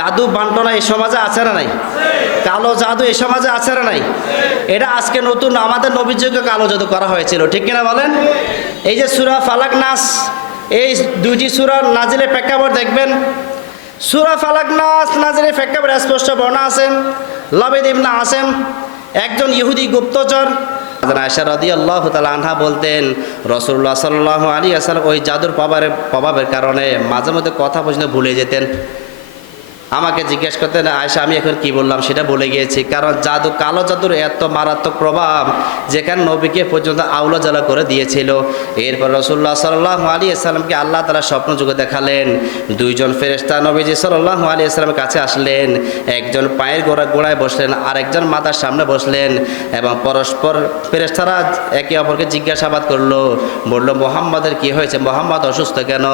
জাদু বান্টনা এই সমাজে আছে না নাই? কালো জাদু এই সমাজে আছে না নাই? এটা আজকে নতুন, আমাদের নবীর যুগে কালো জাদু করা হয়েছিল, ঠিক কিনা বলেন? এই যে সূরা ফালাক নাস, এই দুইটি সূরা নাজিলের প্রেক্ষাপট দেখবেন। সূরা ফালাক নাস নাজিলের প্রেক্ষাপটে স্পষ্ট বর্ণনা আছে। লাবিদ ইবনে আসেম একজন ইহুদি গুপ্তচর, আয়েশা রাদিয়াল্লাহু তাআলা আনহা বলতেন রাসূলুল্লাহ সাল্লাল্লাহু আলাইহি ওয়াসাল্লাম ওই জাদুর প্রভাবের কারণে মাঝে মধ্যে কথা পর্যন্ত ভুলে যেতেন। আমাকে জিজ্ঞেস করতেন, আয়েশা আমি এখন কি বললাম সেটা ভুলে গিয়েছি। কারণ জাদু, কালো জাদুর এত মারাত্মক প্রভাব যেখানে নবীকে পর্যন্ত আউলা জ্বালা করে দিয়েছিল। এরপর রাসূলুল্লাহ সাল্লাল্লাহু আলাইহি ওয়াসাল্লামকে আল্লাহ তাআলা স্বপ্ন যুগে দেখালেন। দুইজন ফেরেশতা নবীজি সাল্লাল্লাহু আলাইহি ওয়াসাল্লামের কাছে আসলেন। একজন পায়ের গোড়ায় বসলেন, আর একজন মাথার সামনে বসলেন, এবং পরস্পর ফেরেশতারা একে অপরকে জিজ্ঞাসাবাদ করলো, বলল মুহাম্মাদের কি হয়েছে, মুহাম্মদ অসুস্থ কেন?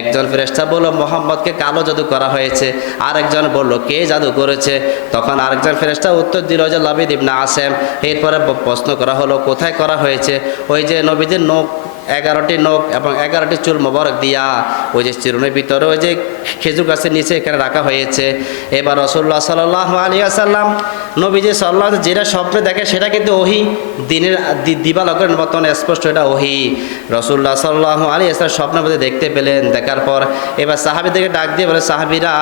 একজন ফেরেশতা বলল মুহাম্মদকে কালো জাদু করা হয়েছে। আরেকজন বলল কে জাদু করেছে? তখন আরেকজন ফেরেশতা উত্তর দিল যে লাবিদ ইবনে আসেম। এরপরে প্রশ্ন করা হলো কোথায় করা হয়েছে? ওই যে নবীদের নখ 11টি নখ এবং 11টি চুল মোবারক দিয়া ওই যে চিরুনের ভিতরে ওই যে খেজুর গাছের নিচে এখানে রাখা হয়েছে। এবার রাসূলুল্লাহ সাল্লাল্লাহু আলাইহি ওয়াসাল্লাম নবীজি সাল্লাল্লাহু আলাইহি যেটা স্বপ্নে দেখে সেটা কিন্তু ওহী, দিনের দিবালোকের মতন স্পষ্ট এটা ওহী। রাসূলুল্লাহ সাল্লাল্লাহু আলাইহি ওয়াসাল্লাম স্বপ্নের মধ্যে দেখতে পেলেন। দেখার পর এবার সাহাবীদেরকে ডাক দিয়ে বলে, সাহাবীরা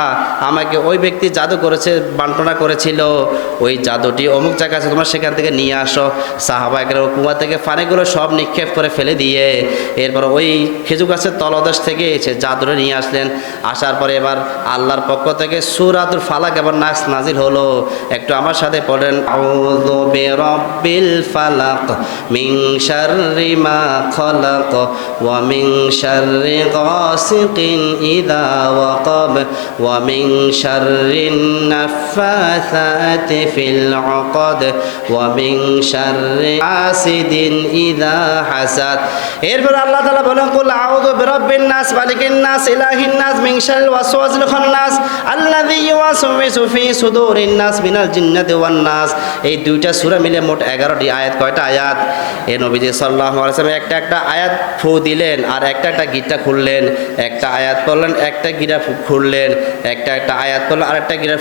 আমাকে ওই ব্যক্তি জাদু করেছে, বান্টনা করেছিল, ওই জাদুটি অমুক জায়গা আছে, তোমরা সেখান থেকে নিয়ে আসো। সাহাবা একবার কুয়া থেকে পানিগুলো সব নিক্ষেপ করে ফেলে দিয়ে এরপর ওই খেজুর গাছের তলদেশ থেকে এসে জাদুরে নিয়ে আসলেন। আসার পরে এবার আল্লাহর পক্ষ থেকে সূরাতুল ফালাক এবং নাস নাজিল হলো। একটু আমার সাথে পড়েন, আউযু বিরাব্বিল ফালাক মিন শাররি মা খালাক ওয়া মিন শাররি গাসিকিন ইযা ওয়াকাব ওয়া মিন শাররিন নাফাসাতি ফিল উকাদ ওয়া মিন শাররি হাসিদিন ইযা হাসাদ। এরপর আল্লাহ তাআলা বলেন, কুল আউযু বিরাব্বিন নাস মালিকিন নাস ইলাহিন নাস মিন শাররিল ওয়াসওয়াসিল খান্নাস আল্লাযী ইউওয়াসওয়িসু ফি সুদুরিন নাস মিনাল জিন্নাতি ওয়ান নাস। এই দুইটা সূরা মিলে মোট 11টি আয়াত। কয়টা আয়াত? এই নবীজি সাল্লাল্লাহু আলাইহি ওয়াসাল্লাম একটা আয়াত ফু দিলেন, আর একটা গিটা খুললেন, একটা আয়াত পড়লেন, একটা গিরা খুললেন, একটা আয়াত পড়লেন, আর একটা গিরা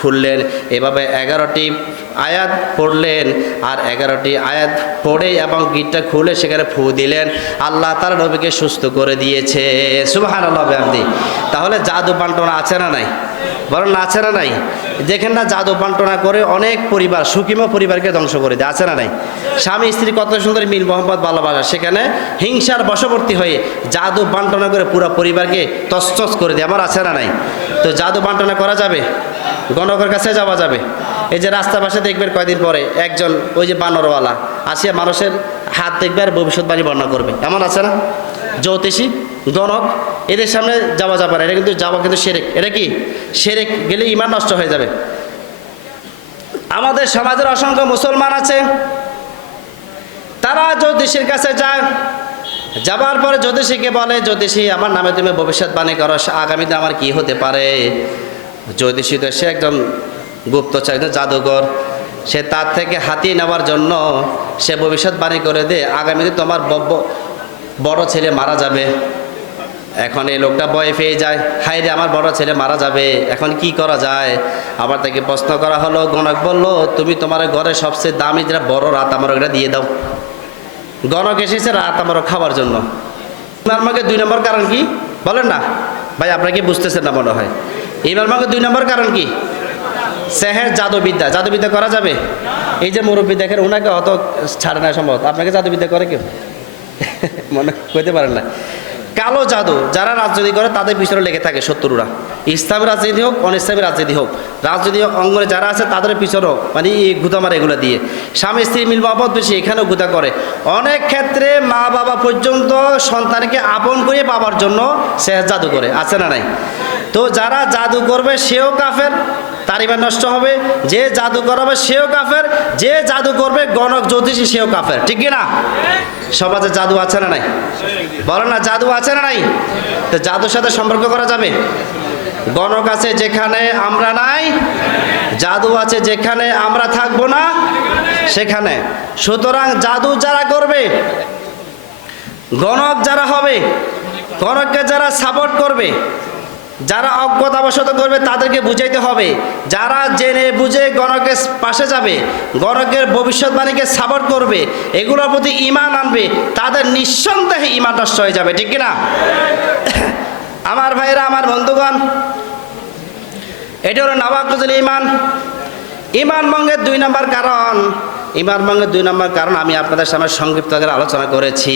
খুললেন। এভাবে 11টি আয়াত পড়লেন, আর 11টি আয়াত পড়ে এবং গিটটা খুলে সেখানে ফু দিলেন। আল্লাহ তার নবীকে সুস্থ করে দিয়েছে। সুবহানাল্লাহ বিহামদি। তাহলে জাদু বান্টনা আছে না নাই? বলেন না আছে না নাই? দেখেন না, জাদু বান্টনা করে অনেক পরিবার, সুখীমা পরিবারকে ধ্বংস করে দেয়, আছে না নাই? স্বামী স্ত্রী কত সুন্দর মিল মোহাম্মদ ভালোবাসা, সেখানে হিংসার বশবর্তী হয়ে জাদু বান্টনা করে পুরো পরিবারকে তছনছ করে দেয়, আমার আছে না নাই? তো জাদু বান্টনা করা যাবে? গণকের কাছে যাওয়া যাবে? এই যে রাস্তা পাশে দেখবেন কয়দিন পরে একজন ওই যে বানরওয়ালা আসিয়া মানুষের হাত দেখবে আর ভবিষ্যৎবাণী বর্ণনা করবে, এমন আছে না? জ্যোতিষী, গণক, এদের সামনে যাওয়া যাবে না, এটা কিন্তু যাওয়া কিন্তু শিরক। এটা কি শিরক? গেলে ঈমান নষ্ট হয়ে যাবে। আমাদের সমাজের অসংখ্য মুসলমান আছে, তারা জ্যোতিষীর কাছে যায়, যাবার পরে জ্যোতিষীকে বলে, জ্যোতিষী আমার নামে তুমি ভবিষ্যৎবাণী করো, আগামীতে আমার কি হতে পারে? জ্যোতিষী তো সে একজন গুপ্তচর, একজন জাদুঘর, সে তার থেকে হাতিয়ে নেওয়ার জন্য সে ভবিষ্যৎবাণী করে দে আগামীতে তোমার বড় ছেলে মারা যাবে। এখন এই লোকটা ভয় পেয়ে যায়, হায় রে আমার বড় ছেলে মারা যাবে, এখন কি করা যায়? আবার তাকে প্রশ্ন করা হলো, গণক বলল তুমি তোমার ঘরে সবচেয়ে দামি যেটা বড় রাত আমার ওটা দিয়ে দাও। গণক এসেছে রাত আমার খাওয়ার জন্য। আমাকে 2 নম্বর কারণ কি বলেন না ভাই? আপনারা কি বুঝতেছেন না মনে হয়? এইবার আমাকে 2 নম্বর কারণ কি? সেহের, জাদুবিদ্যা। জাদুবিদ্যা করা যাবে? এই যে মুরব্বী দেখেন, ওনাকে অত ছাড়ে না সম্ভব। আপনাকে জাদুবিদ্যা করে কেউ? মনে করতে পারেন না। কালো জাদু যারা রাজনীতি করে তাদের পিছনে লেগে থাকে শত্রুরা। ইসলামী রাজনীতি হোক, অনিসলামী রাজনীতি হোক, রাজনীতি অঙ্গনে যারা আছে তাদের পিছনেও মানে গুতা মারে এগুলো দিয়ে। স্বামী স্ত্রী মিল মহব্বত বেশি, এখানেও গুতা করে। অনেক ক্ষেত্রে মা বাবা পর্যন্ত সন্তানকে আপন করে পাবার জন্য সে জাদু করে, আছে না নাই? তো যারা জাদু করবে সেও কাফের, তার ঈমান নষ্ট হবে। যে জাদু করাবে সেও কাফের, যে জাদু করবে গণক জ্যোতিষী সেও কাফের, ঠিক না? সমাজে জাদু আছে না নাই? বলেন না, জাদু আছে না নাই? তো জাদুর সাথে সম্পর্ক করা যাবে? গণক আছে যেখানে আমরা নাই, জাদু আছে যেখানে আমরা থাকবো না সেখানে। সুতরাং জাদু যারা করবে, গণক যারা হবে, গণককে যারা সাপোর্ট করবে, যারা অজ্ঞতাবশত করবে তাদেরকে বুঝাইতে হবে, যারা জেনে বুঝে গণকের পাশে যাবে, গণকের ভবিষ্যৎবাণীকে সাপোর্ট করবে, এগুলোর প্রতি ঈমান আনবে, তাদের নিঃসন্দেহে ঈমান নষ্ট হয়ে যাবে, ঠিক কিনা? আমার ভাইরা, আমার বন্ধুগণ, এটা হলো নাওয়াকিদুল ঈমান। ঈমান ভঙ্গের 2 নম্বর কারণ, ঈমান ভঙ্গের 2 নম্বর কারণ আমি আপনাদের সামনে সংক্ষিপ্ত করে আলোচনা করেছি।